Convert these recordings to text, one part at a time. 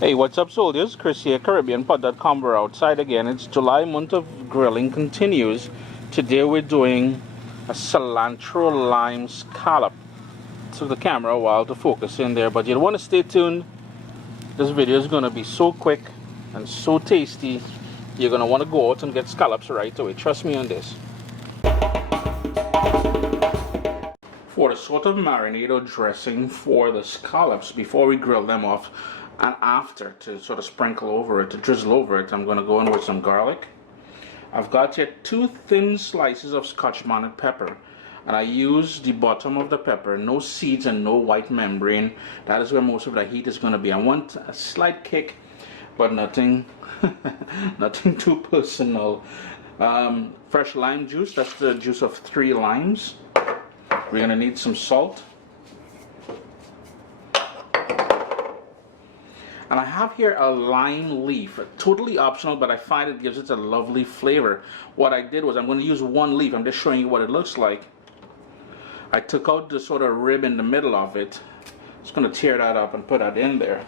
Hey, what's up, soldiers? Chris here, CaribbeanPod.com. We're outside again. It's July, month of grilling continues. Today we're doing a cilantro lime scallop. Took the camera a while to focus in there, but you'll want to stay tuned. This video is going to be so quick and so tasty. You're going to want to go out and get scallops right away. Trust me on this. For the sort of marinade or dressing for the scallops, before we grill them off, and after, to sort of sprinkle over it, to drizzle over it, I'm going to go in with some garlic. I've got here 2 thin slices of scotch bonnet pepper, and I use the bottom of the pepper, no seeds and no white membrane. That is where most of the heat is going to be. I want a slight kick, but nothing nothing too personal. Fresh lime juice, that's the juice of 3 limes. We're going to need some salt. And I have here a lime leaf, totally optional, but I find it gives it a lovely flavor. What I did was, I'm going to use 1 leaf. I'm just showing you what it looks like. I took out the sort of rib in the middle of it. Just going to tear that up and put that in there.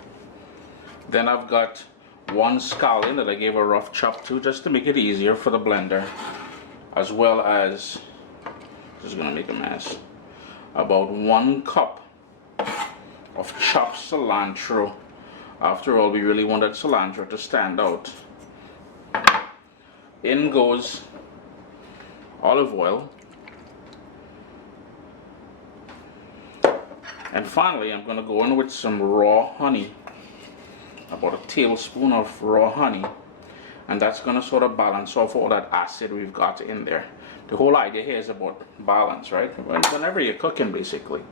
Then I've got 1 scallion that I gave a rough chop to, just to make it easier for the blender, as well as, just going to make a mess, about 1 cup of chopped cilantro. After all, we really want that cilantro to stand out. In goes olive oil. And finally, I'm going to go in with some raw honey. About a tablespoon of raw honey. And that's going to sort of balance off all that acid we've got in there. The whole idea here is about balance, right? Whenever you're cooking, basically.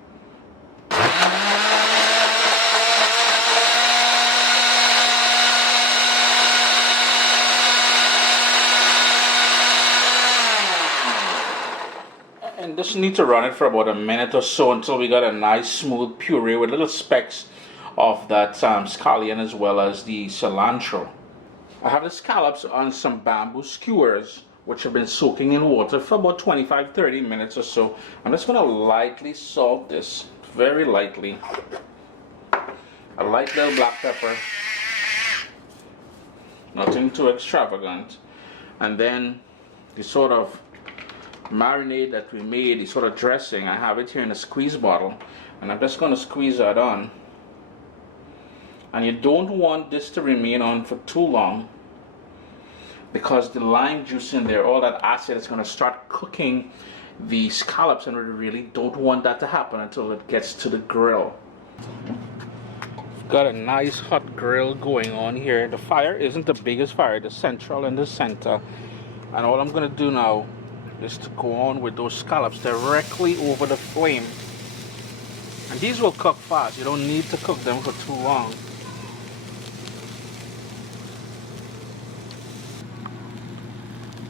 And just need to run it for about a minute or so until we got a nice smooth puree with little specks of that scallion as well as the cilantro. I have the scallops on some bamboo skewers which have been soaking in water for about 25-30 minutes or so. I'm just going to lightly salt this, very lightly. A light little black pepper, nothing too extravagant. And then the sort of marinade that we made, the sort of dressing, I have it here in a squeeze bottle, and I'm just going to squeeze that on. And you don't want this to remain on for too long, because the lime juice in there, all that acid, is going to start cooking the scallops, and we really don't want that to happen until it gets to the grill. Got a nice hot grill going on here. The fire isn't the biggest fire, the central in the center, and all I'm going to do now is to go on with those scallops directly over the flame. And these will cook fast. You don't need to cook them for too long.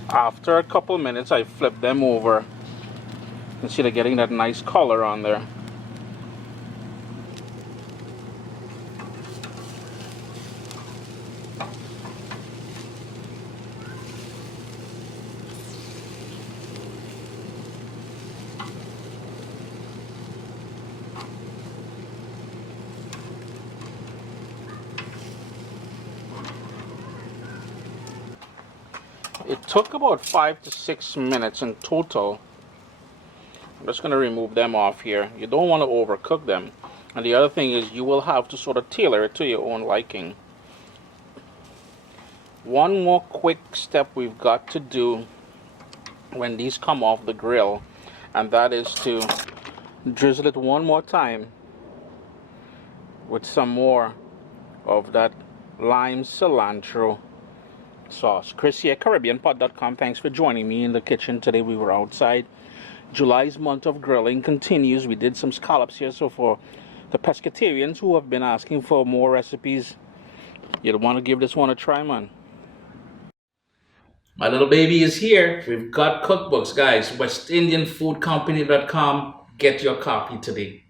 After a couple minutes, I flip them over. You can see they're getting that nice color on there. It took about 5 to 6 minutes in total. I'm just going to remove them off here. You don't want to overcook them. And the other thing is, you will have to sort of tailor it to your own liking. One more quick step we've got to do when these come off the grill, and that is to drizzle it one more time with some more of that lime cilantro sauce. Chris here, CaribbeanPod.com. Thanks for joining me in the kitchen today. We were outside. July's month of grilling continues. We did some scallops here, so for the pescatarians who have been asking for more recipes, you'll want to give this one a try, man. My little baby is here. We've got cookbooks, guys. WestIndianFoodCompany.com. Get your copy today.